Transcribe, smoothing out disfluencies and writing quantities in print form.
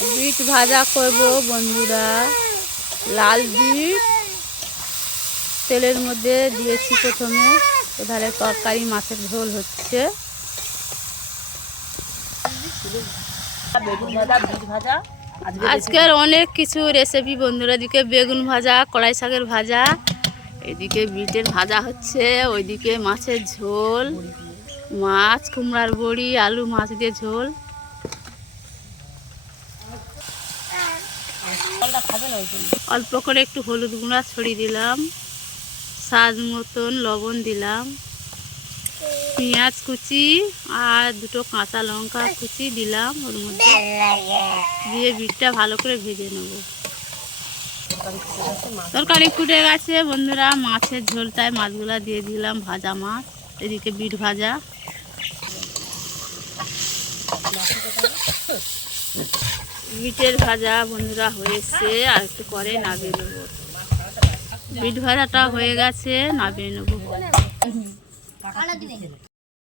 Bit ভাজা করব বন্ধুরা। লাল বিট তেলের মধ্যে দিয়েছি প্রথমে। এধারে তরকারি মাছের ঝোল হচ্ছে। আজকের অনেক কিছু রেসিপি বন্ধুরা। এদিকে বেগুন ভাজা, কড়াই শাকের ভাজা, এদিকে বিটের ভাজা হচ্ছে, ওইদিকে মাছের ঝোল, মাছ কুমড়ার বড়ি, আলু মাছ দিয়ে ঝোল। অল্প করে একটু হলুদ গুঁড়া ছড়িয়ে দিলাম, স্বাদ মতন লবণ দিলাম, পেঁয়াজ কুচি আর দুটো কাঁচা লঙ্কা কুচি দিলাম ওর মধ্যে দিয়ে বিটটা ভালো করে ভেজে নেব। তরকারি ফুটে গেছে বন্ধুরা। মাছের ঝোলটায় মাছগুলা দিয়ে দিলাম, ভাজা মাছ, এদিকে বিট ভাজা। বিটের ভাজা বন্ধুরা হয়েছে, আর একটু পরে নামিয়ে নেব। বিট ভাজাটা হয়ে গেছে, নামিয়ে নেব।